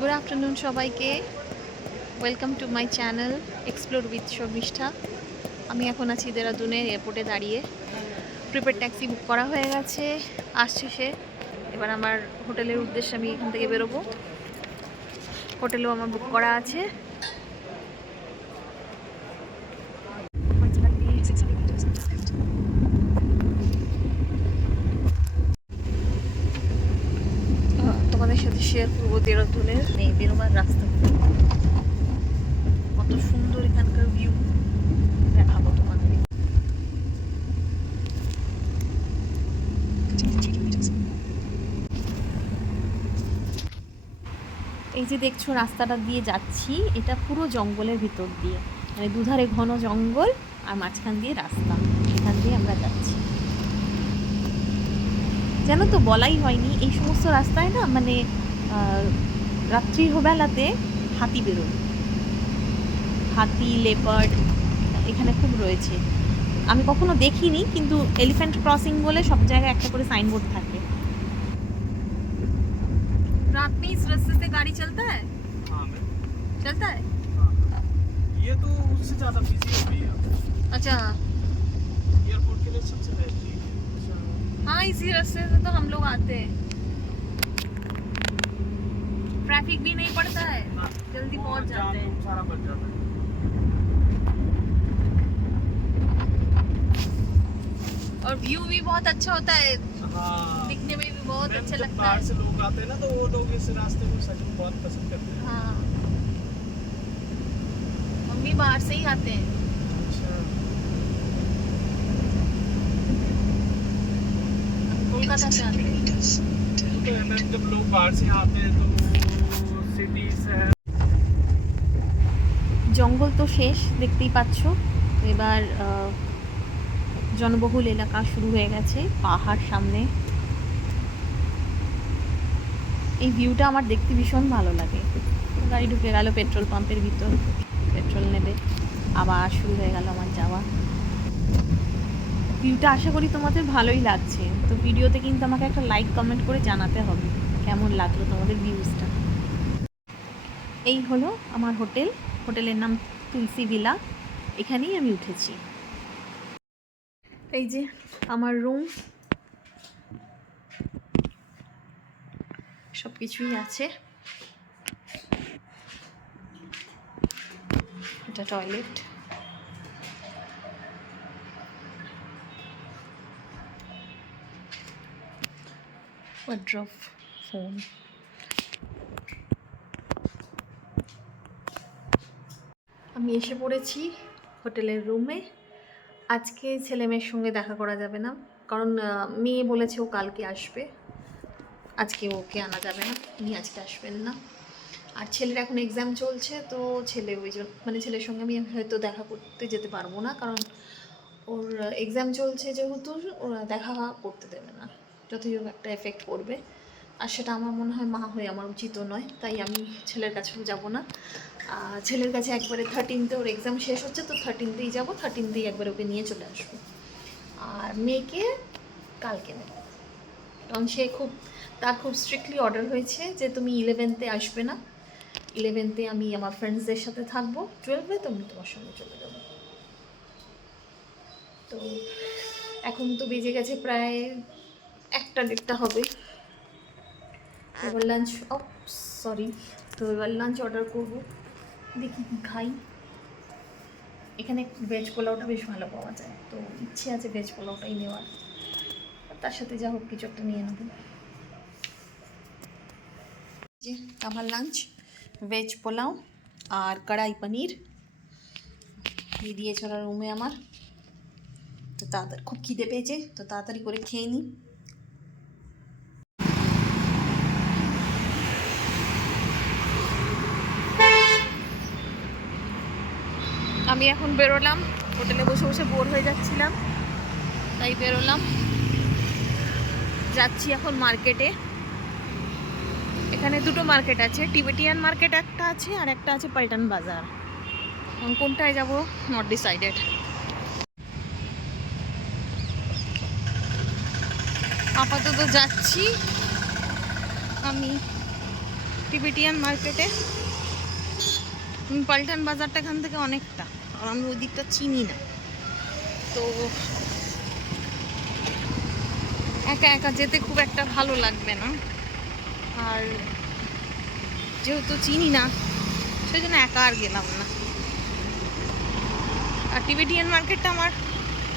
Good afternoon সবাইকে। Welcome to my channel explore with Sharmistha. আমি এখন আছি দেরাদুনের এয়ারপোর্টে দাঁড়িয়ে। প্রিপেড ট্যাক্সি বুক করা হয়ে গেছে, আসছে সে। এবার আমার হোটেলের উদ্দেশ্যে আমি এখান থেকে বেরোবো। হোটেলও আমার বুক করা আছে। তোমাদের সাথে শেয়ার করবো দেরাদুনের বেরোবার রাস্তা, কত সুন্দর এখানকার ভিউ দেখাবো তোমাদের। এই যে দেখছো রাস্তাটা দিয়ে যাচ্ছি, এটা পুরো জঙ্গলের ভিতর দিয়ে, মানে দুধারে ঘন জঙ্গল আর মাঝখান দিয়ে রাস্তা, এখান দিয়ে আমরা যাচ্ছি। জানো তো, বলাই হয়নি এই সমস্ত রাস্তায় না, মানে রাত্রির বেলাতে হাতি বেরোয়, হাতি লেপার্ড এখানে খুব রয়েছে। আমি কখনো দেখিনি, কিন্তু এলিফ্যান্ট ক্রসিং বলে সব জায়গায় একটা করে সাইনবোর্ড থাকে। रात में इस रास्ते से गाड़ी चलता है? हाँ मैं चलता है। हाँ। ये तो उससे ज़्यादा बिजी हो गई है अच्छा, एयरपोर्ट के लिए सबसे बेस्ट है। हाँ इसी रास्ते से तो हम लोग आते हैं। ट्रैफिक भी नहीं पड़ता है, जल्दी पहुंच जाते हैं। सारा बच जाता है। और व्यू भी बहुत अच्छा होता है, हाँ दिखने में भी बहुत अच्छा जब लगता बाहर है। से लोग आते हैं ना, तो वो लोग इस रास्ते को सच में बहुत पसंद करते हैं। हाँ, हम भी बाहर से ही आते हैं। अच्छा, कोलकाता से आते हैं। तो मैम जब लोग बाहर से आते हैं तो सिटी शहर জঙ্গল তো শেষ, দেখতেই পাচ্ছ। এবার জনবহুল এলাকা শুরু হয়ে গেছে, পাহাড় সামনে। এই ভিউটা আমার দেখতে ভীষণ ভালো লাগে। গাড়ি ঢুকে গেল পেট্রোল পাম্পের ভিতর, পেট্রোল নেবে, আবার শুরু হয়ে গেল আমার যাওয়া। ভিউটা আশা করি তোমাদের ভালোই লাগছে। তো ভিডিওতে কিন্তু আমাকে একটা লাইক কমেন্ট করে জানাতে হবে কেমন লাগলো তোমাদের ভিউজটা। এই হলো আমার হোটেল, হোটেলের নাম তুলসী ভিলা, এখানেই আমি উঠেছি। এই যে আমার রুম, সব কিছুই আছে। এটা টয়লেট, ওয়ার্ড্রপ, ফোন। আমি এসে পড়েছি হোটেলের রুমে। আজকে ছেলে মেয়ের সঙ্গে দেখা করা যাবে না, কারণ মেয়ে বলেছে ও কালকে আসবে, আজকে ওকে আনা যাবে না, উনি আজকে আসবেন না। আর ছেলের এখন এক্সাম চলছে, তো ছেলে ওই জন্য, মানে ছেলের সঙ্গে আমি হয়তো দেখা করতে যেতে পারবো না, কারণ ওর এক্সাম চলছে যেহেতু ওরা দেখা করতে দেবে না, যতই হোক একটা এফেক্ট পড়বে। আর সেটা আমার মনে হয় মা হয়ে আমার উচিতও নয়, তাই আমি ছেলের কাছেও যাব না। ছেলের কাছে একবারে 13তে ওর এক্সাম শেষ হচ্ছে, তো 13তেই যাবো, 13তেই একবার ওকে নিয়ে চলে আসবো। আর মেয়েকে কালকে নেব, কারণ সে তার খুব স্ট্রিক্টলি অর্ডার হয়েছে যে তুমি 11তে আসবে না, 11তে আমি আমার ফ্রেন্ডসদের সাথে থাকবো, 12-এ তো আমি তোমার সঙ্গে চলে যাবো। তো এখন তো বেজে গেছে প্রায় 1-1:30 হবে। এবার লাঞ্চ, সরি, তো এবার লাঞ্চ অর্ডার করবো, দেখি কী খাই। এখানে ভেজ পোলাওটা বেশ ভালো পাওয়া যায়, তো ইচ্ছে আছে ভেজ পোলাওটাই নেওয়ার, তার সাথে যা হোক কিছু একটা নিয়ে নেবো। যে আমার লাঞ্চ, ভেজ পোলাও আর কড়াই পনির দিয়ে দিয়েছে ওরা রুমে আমার। তো তাড়াতাড়ি, খুব খিদে পেয়েছে, তো তাড়াতাড়ি করে খেয়ে নিই। আমি এখন বেরোলাম, হোটেলে বসে বসে বোর হয়ে যাচ্ছিলাম, তাই বেরোলাম, যাচ্ছি এখন মার্কেটে। এখানে দুটো মার্কেট আছে, টিবেটিয়ান মার্কেট একটা আছে আর একটা আছে পাল্টন বাজার। কোনটায় যাব নট ডিসাইডেড। আপাতত যাচ্ছি আমি টিবেটিয়ান মার্কেটে। পাল্টান বাজারটা এখান থেকে অনেকটা, আর আমি ওই দিকটা চিনি না, তো একা একা যেতে খুব একটা ভালো লাগবে না, আর যেহেতু চিনি না সেই জন্য একা আর গেলাম না। আর টিবেটিয়ান মার্কেটটা আমার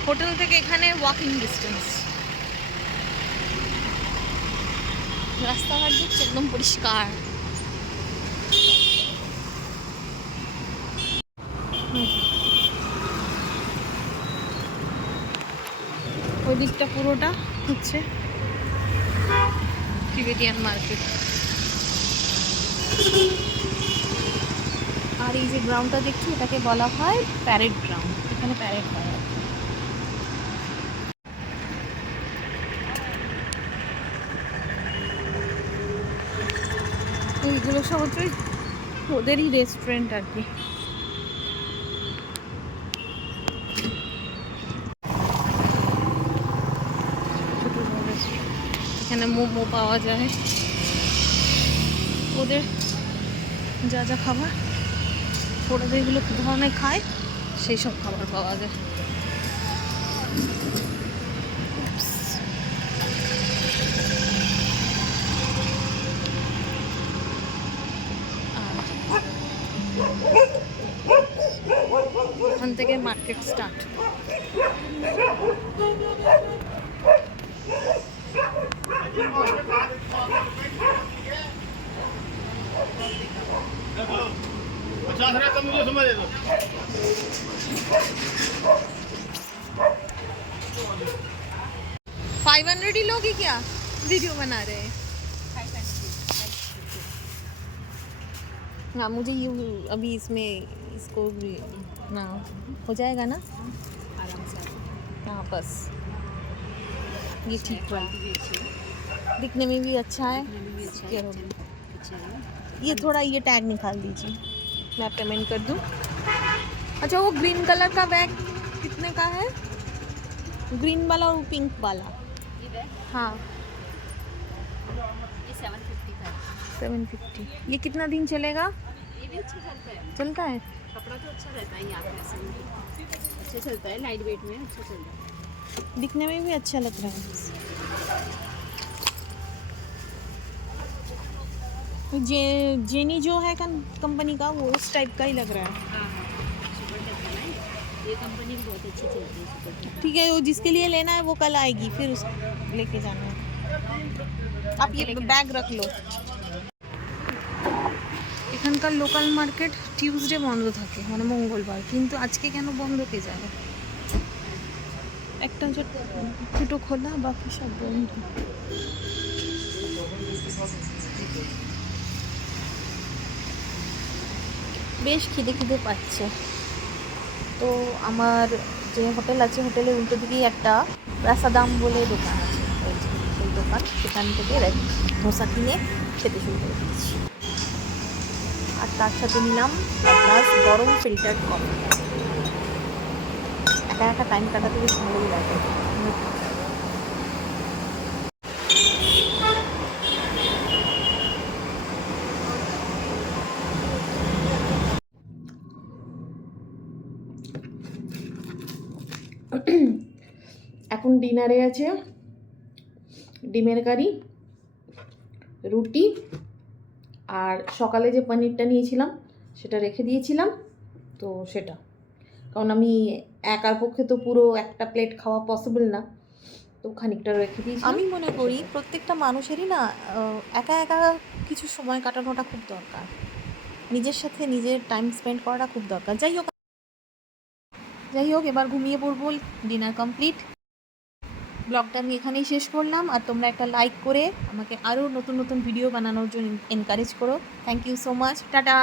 হোটেল থেকে এখানে ওয়াকিং ডিস্টেন্স। রাস্তাঘাট দেখছি একদম পরিষ্কার। ওই দিকটা পুরোটা হচ্ছে টিবেটিয়ান মার্কেট। আর এই যে গ্রাউন্ডটা দেখছি এটাকে বলা হয় প্যারেড গ্রাউন্ড, এখানে প্যারেড হয়। এইগুলো সব হচ্ছে ওদেরই রেস্টুরেন্ট আর কি। ছোট রেস্টুরেন্ট, এখানে মোমো পাওয়া যায়, ওদের যা যা খাবার ওরা যেগুলো ধরনের খায় সেই সব খাবার পাওয়া যায়। এখান থেকে মার্কেট স্টার্ট। $500 ही लोग ही क्या वीडियो बना रहे हैं? हाँ मुझे ये अभी इसमें इसको भी ना हो जाएगा ना आराम से। हाँ बस ये ठीक है, दिखने में भी अच्छा है। क्या हो- अच्छा है। ये थोड़ा ये टैग निकाल दीजिए, मैं पेमेंट कर दूँ। अच्छा वो ग्रीन कलर का बैग कितने का है? ग्रीन वाला और पिंक वाला? ये बैग हाँ ये 750 का है। 750। ये कितना दिन चलेगा? ये भी अच्छा चलता है, चलता है? कपड़ा तो अच्छा रहता है यहाँ पे, ऐसे में अच्छा चलता है, लाइट वेट में अच्छा चलता है। दिखने में भी अच्छा लग रहा है। जेनी जो है कंपनी का वो उस टाइप का ही लग रहा है। हाँ हाँ सुपर टेक का ना, ये कंपनी भी बहुत अच्छी चलती है सुपर टेक। ठीक है, वो जिसके लिए लेना है वो कल आएगी, फिर उस लेके जाना है। आप ये बैग रख लो। এখানকার লোকাল মার্কেট টিউসডে বন্ধ থাকে, মানে মঙ্গলবার, কিন্তু আজকে কেন বন্ধ কে জানে। একটা দুটো খোলা, বাকি সব বন্ধ। বেশ খিদে খিদে পাচ্ছে, তো আমার যে হোটেল আছে হোটেলের উল্টো দিকেই একটা রাসাদাম বলে দোকান আছে, ওই দোকান, সেখান থেকে ধোসা কিনে খেতে শুরু করে দিয়েছি। আর তার সাথে নিলাম এক গ্লাস গরম ফিল্টার কফি। একা একা টাইম কাটাতে বেশ ভালোই লাগে। এখন ডিনারে আছে ডিমের কারি, রুটি, আর সকালে যে পনিরটা নিয়েছিলাম সেটা রেখে দিয়েছিলাম, তো সেটা, কারণ আমি একার পক্ষে তো পুরো একটা প্লেট খাওয়া পসিবল না, তো খানিকটা রেখে দিয়েছি। আমি মনে করি প্রত্যেকটা মানুষেরই না একা একা কিছু সময় কাটানোটা খুব দরকার, নিজের সাথে নিজের টাইম স্পেন্ড করাটা খুব দরকার। যাই হোক এবার ঘুমিয়ে পড়বো, ডিনার কমপ্লিট। ব্লগটা আমি এখানেই শেষ করলাম, আর তোমরা একটা লাইক করে আমাকে আরও নতুন নতুন ভিডিও বানানোর জন্য এনকারেজ করো। Thank you so much, tata.